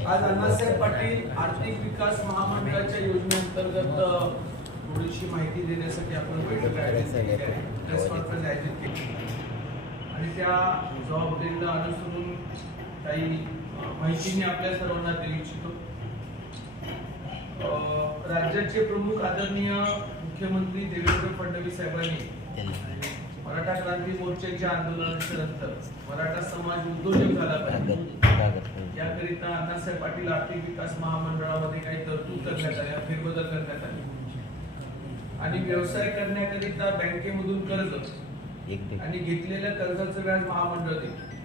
आज अण्णासाहेब पाटील आर्थिक विकास महामंडळाच्या योजनेअंतर्गत थोडीशी माहिती देण्यासाठी आपण बैठक आयोजित केली आहे, प्रेस कॉन्फरन्स आयोजित केली आणि त्या जबाबदारीला अनुसरून काही माहिती मी आपल्या सर्वांना देऊ इच्छितो। राज्याचे प्रमुख आदरणीय मुख्यमंत्री देवेंद्र फडणवीस साहेबांनी मराठा क्रांती मोर्चाच्या आंदोलनानंतर मराठा समाज उद्योजक झाला पाहिजे याकरिता अण्णासाहेब पाटील आर्थिक विकास महामंडळामध्ये काही तरतूद करण्यात आल्या, फेरबदल करण्यात आले आणि व्यवसाय करण्याकरिता बँकेमधून कर्ज आणि घेतलेल्या कर्जाचं व्याज महामंडळ देते।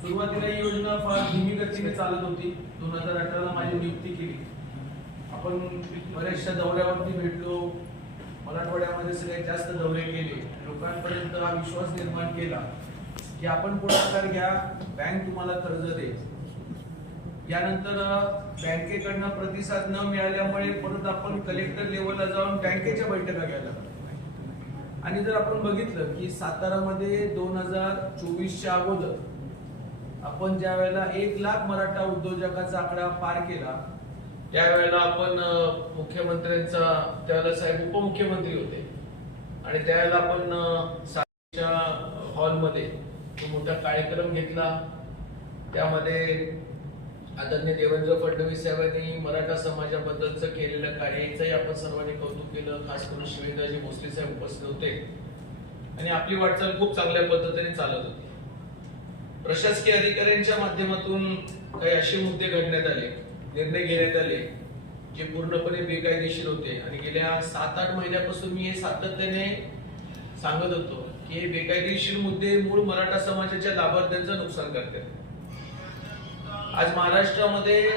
सुरुवातीला ही योजना फार धीमी गतीने चालत होती। 2018 ला माझी नियुक्ती केली। आपण बऱ्याचशा दौऱ्यावरती भेटलो, मराठवाड्यामध्ये सगळ्यात जास्त दौरे केले, लोकांपर्यंत हा विश्वास निर्माण केला की आपण पुढाकार घ्या, बँक तुम्हाला कर्ज देईल। यानंतर बँकेकडनं प्रतिसाद न मिळाल्यामुळे परत आपण कलेक्टर लेवलला जाऊन बँकेच्या बैठका घ्यायला आणि जर आपण बघितलं की सातारामध्ये 2024च्या अगोदर आपण ज्या वेळेला 1 लाख मराठा उद्योजकाचा आकडा पार केला त्यावेळेला आपण मुख्यमंत्र्यांचा त्यावेळेला साहेब उपमुख्यमंत्री होते आणि त्यावेळेला आपण साताराच्या हॉलमध्ये तो मोठा कार्यक्रम घेतला। त्यामध्ये आदरणीय देवेंद्र फडणवीस साहेबांनी मराठा समाजाबद्दलचं केलेलं कार्याचंही आपण सर्वांनी कौतुक केलं। खास करून शिवेंद्रजी भोसले साहेब उपस्थित होते आणि आपली वाटचाल खूप चांगल्या पद्धतीने चालत होती। प्रशासकीय अधिकाऱ्यांच्या माध्यमातून काही असे मुद्दे घडण्यात आले, निर्णय घेण्यात आले जे पूर्णपणे बेकायदेशीर होते आणि गेल्या 7-8 महिन्यापासून मी हे सातत्याने सांगत होतो की हे बेकायदेशीर मुद्दे मूळ मराठा समाजाच्या लाभार्थ्यांचं नुकसान करतात। आज महाराष्ट्रामध्ये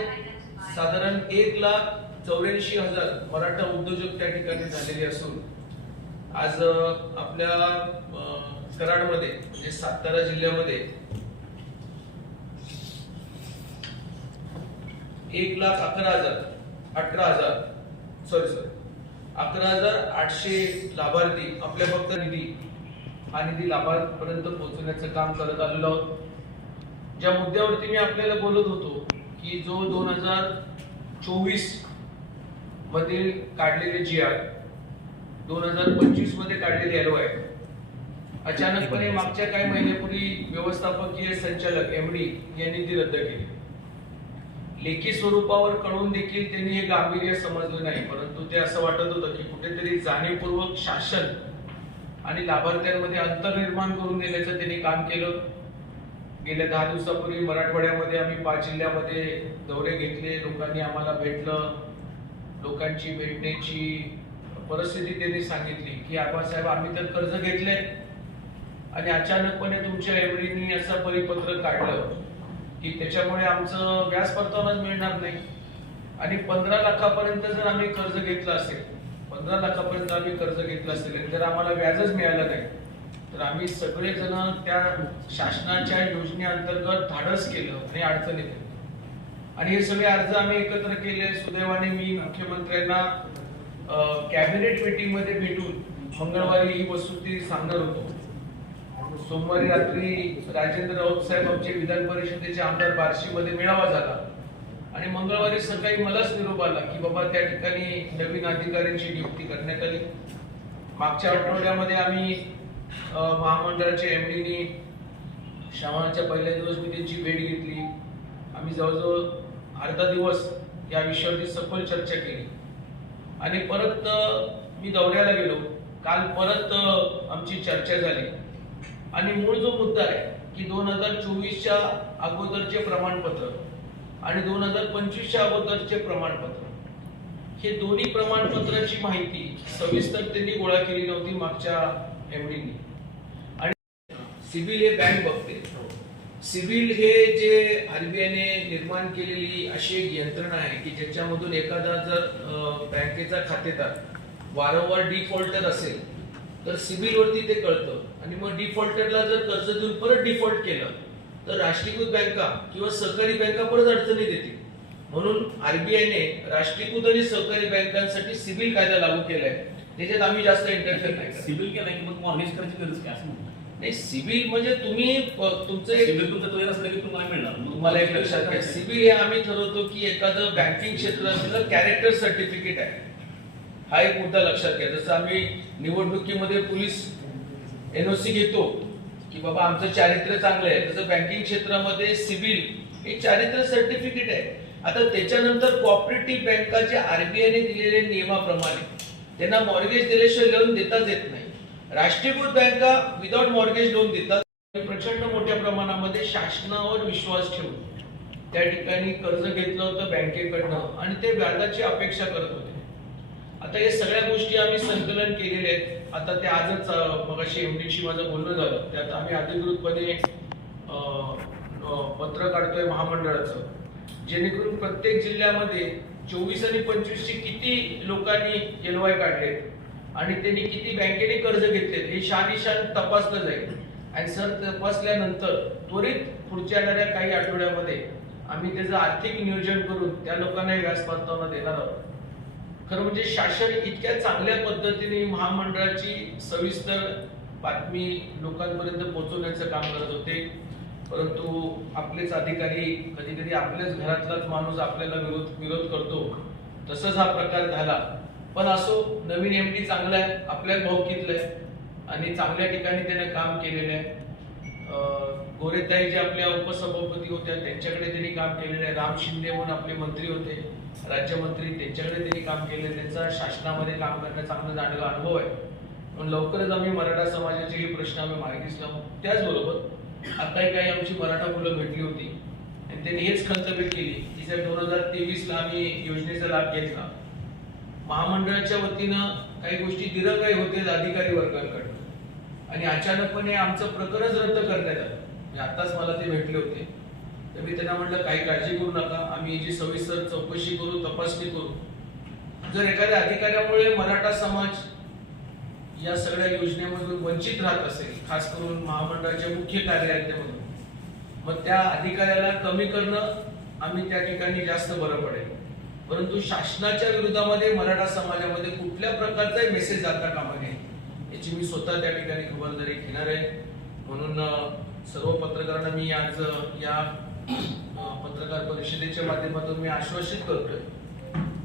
साधारण 1,84,000 मराठा उद्योजक त्या ठिकाणी झालेले असून आज आपल्या कराडमध्ये म्हणजे सातारा जिल्ह्यामध्ये 11,800 लाभार्थी आपल्या फक्त निधी लाभार्थ्यांपर्यंत पोहोचवण्याचं काम करत आलेलो आहोत। ज्या मुद्द्यावरती मी आपल्याला बोलत होतो की जो 2024 मध्ये काढलेले GR 2025 मध्ये काढलेले LOI अचानकपणे मागच्या काही महिन्यापूर्वी व्यवस्थापकीय संचालक MD यांनी ती रद्द केली। लेखी स्वरूपावर कळून देखील त्यांनी हे गांभीर्य समजलं नाही, परंतु ते असं वाटत होतं की कुठेतरी जाणीवपूर्वक शासन आणि लाभार्थ्यांमध्ये अंतर निर्माण करून देण्याचं त्यांनी काम केलं। गेल्या 10 दिवसापूर्वी मराठवाड्यामध्ये आम्ही 5 जिल्ह्यामध्ये दौरे घेतले, लोकांनी आम्हाला भेटलं, लोकांची भेटण्याची परिस्थिती त्यांनी सांगितली की आबासाहेब आम्ही तर कर्ज घेतले आणि अचानकपणे तुमच्या MDनी असं परिपत्रक काढलं की त्याच्यामुळे आमचं व्याज परतावाच मिळणार नाही आणि 15 लाखापर्यंत जर आम्ही कर्ज घेतलं असेल 15 लाखापर्यंत आम्ही कर्ज घेतलं असेल जर आम्हाला व्याजच मिळालं नाही तर आम्ही सगळेजण त्या शासनाच्या योजनेअंतर्गत धाडस केलं आणि अडचणीत येतो आणि हे सगळे अर्ज आम्ही एकत्र केले। सुदैवाने मी मुख्यमंत्र्यांना कॅबिनेट मीटिंग मध्ये भेटून मंगळवारी ही वस्तुस्थिती सांगणार होतो। सोमवारी रात्री राजेंद्र राऊत साहेब आमचे विधान परिषदेचे आमदार बार्शीमध्ये मेळावा झाला आणि मंगळवारी सकाळी मलाच निरोप आला की बाबा त्या ठिकाणी नवीन अधिकाऱ्यांची नियुक्ती करण्यात आली। मागच्या आठवड्यामध्ये आम्ही महामंडळाच्या MDनी श्रावणाच्या पहिल्या दिवस मी त्यांची भेट घेतली। आम्ही जवळजवळ अर्धा दिवस या विषयावरती सखोल चर्चा केली आणि परत मी दौऱ्याला गेलो। काल परत आमची चर्चा झाली आणि मूळ जो मुद्दा आहे की 2024च्या अगोदरचे प्रमाणपत्र आणि 2025च्या अगोदरचे प्रमाणपत्र हे दोन्ही प्रमाणपत्राची माहिती सविस्तर त्यांनी गोळा केली नव्हती मागच्या MDनी आणि सिव्हिल हे बँक बघते। सिव्हिल हे जे RBIने निर्माण केलेली अशी एक यंत्रणा आहे की ज्याच्यामधून एखादा जर बँकेचा खातेदार वारंवार डिफॉल्टर असेल तर सिव्हिल वरती ते कळतं आणि मग डिफॉल्टरला जर कर्ज देऊन परत डिफॉल्ट केलं तर राष्ट्रीयकृत बँका किंवा सहकारी बँका परत अडचणीत येतील। म्हणून RBIने राष्ट्रीयकृत आणि सहकारी बँकांसाठी सिव्हिल कायदा लागू केलाय, त्याच्यात आम्ही जास्त इंटरफेअर नाही करत। सिव्हिल केला की मग मॉर्गेज करायची गरज काय असं म्हणतात? नाही, सिव्हिल म्हणजे तुम्ही तुमचं एक सिव्हिल तुमचं क्लिअर असलं की तुम्हाला मिळणार. तुम्हाला एक लक्षात घ्या, सिव्हिल हे आम्ही ठरवतो की एखादं बँकिंग क्षेत्र असलेलं कॅरेक्टर सर्टिफिकेट आहे, हा एक मुद्दा लक्षात घ्या. जसं आम्ही निवडणुकीमध्ये पोलीस एनओसी घेतो की बाबा आमचं चारित्र्य चांगलं आहे, तसं बँकिंग क्षेत्रामध्ये सिव्हिल हे चारित्र्य सर्टिफिकेट आहे. आता त्याच्यानंतर कोऑपरेटिव्ह बँका जे आरबीआयने दिलेल्या नियमाप्रमाणे त्यांना मॉर्गेज दिल्याशिवाय लोन देताच येत नाही. राष्ट्रीयकृत बँका विदाउट मॉर्गेज लोन देतात. प्रचंड मोठ्या प्रमाणामध्ये शासनावर विश्वास ठेवून त्या ठिकाणी कर्ज घेतलं होतं बँकेकडनं आणि ते व्याजाची अपेक्षा करत होते. आता हे सगळ्या गोष्टी आम्ही संकलन केलेले आहेत. आता ते आजच मगाशी एमडीशी माझं बोलणं झालं, त्यात आम्ही अधिकृतपणे पत्र काढतोय महामंडळाचं, जेणेकरून प्रत्येक जिल्ह्यामध्ये 24 आणि 25 ची किती लोकांनी एलवाय काढलेत आणि त्यांनी किती बँकेने कर्ज घेतलेत हे शानिशान तपासलं जाईल. आणि सर तपासल्यानंतर त्वरित पुढच्या येणाऱ्या काही आठवड्यामध्ये आम्ही त्याचं आर्थिक नियोजन करून त्या लोकांनाही व्याज परतावा देणार आहोत. खरं म्हणजे शासन इतक्या चांगल्या पद्धतीने महामंडळाची सविस्तर बातमी लोकांपर्यंत पोहोचवण्याचं काम करत होते, परंतु आपलेच अधिकारी कधी कधी आपल्याच घरातलाच माणूस आपल्याला विरोध करतो, तसंच हा प्रकार झाला. पण असो, नवीन एमडी चांगला आहे, आपल्या भाऊकीतलं आहे आणि चांगल्या ठिकाणी त्याने काम केलेलं आहे. गोरेताई जे आपल्या उपसभापती होत्या त्यांच्याकडे त्यांनी काम केलेलं आहे. राम शिंदे म्हणून आपले मंत्री होते, राज्यमंत्री, त्यांच्याकडे त्यांनी काम केले. त्यांचा शासनामध्ये काम करण्याचा चांगला जाणलेला अनुभव आहे. म्हणून लवकरच आम्ही मराठा समाजाचे हे प्रश्न आम्ही मार्गीस लावू. त्याचबरोबर आताही काही आमची मराठा मुलं भेटली होती आणि त्यांनी हेच खंत व्यक्त केली की जर 2023 ला आम्ही योजनेचा लाभ घेतला, महामंडळाच्या वतीनं काही गोष्टी दिरंगाई होते अधिकारी वर्गांकडे आणि अचानकपणे आमचं प्रकरणच रद्द करण्यात आलं. आताच मला ते भेटले होते, तर मी त्यांना म्हटलं काही काळजी करू नका, आम्ही जी सविस्तर चौकशी करू, तपासणी करू. जर एखाद्या अधिकाऱ्यामुळे मराठा समाज या सगळ्या योजनेमधून वंचित राहत असेल, खास करून महामंडळाच्या मुख्य कार्यालयामधून, मग त्या अधिकाऱ्याला कमी करणं आम्ही त्या ठिकाणी जास्त बरं पडेल. परंतु शासनाच्या विरोधामध्ये मराठा समाजामध्ये कुठल्या प्रकारचा मेसेज जाता कामा नये याची मी स्वतः त्या ठिकाणी खबरदारी घेणार आहे. म्हणून सर्व पत्रकारांना मी आज या पत्रकार परिषदेच्या माध्यमातून मी आश्वासित करतोय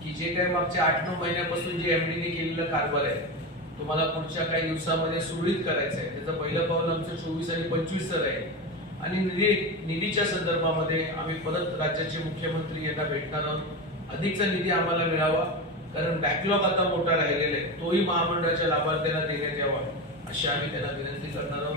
की जे काही मागच्या 8-9 महिन्यापासून जे एमडीने केलेला कारभार आहे तुम्हाला पुढच्या काही दिवसामध्ये सुरळीत करायचं आहे. त्याचं पहिलं पाऊल आमचं 24 आणि 25 आहे आणि निधीच्या संदर्भामध्ये आम्ही परत राज्याचे मुख्यमंत्री यांना भेटणार आहोत. अधिकचा निधी आम्हाला मिळावा, कारण बॅकलॉग आता मोठा राहिलेला आहे, तोही महामंडळाच्या लाभार्थ्यांना देण्यात यावा अशी आम्ही त्यांना विनंती करणार आहोत.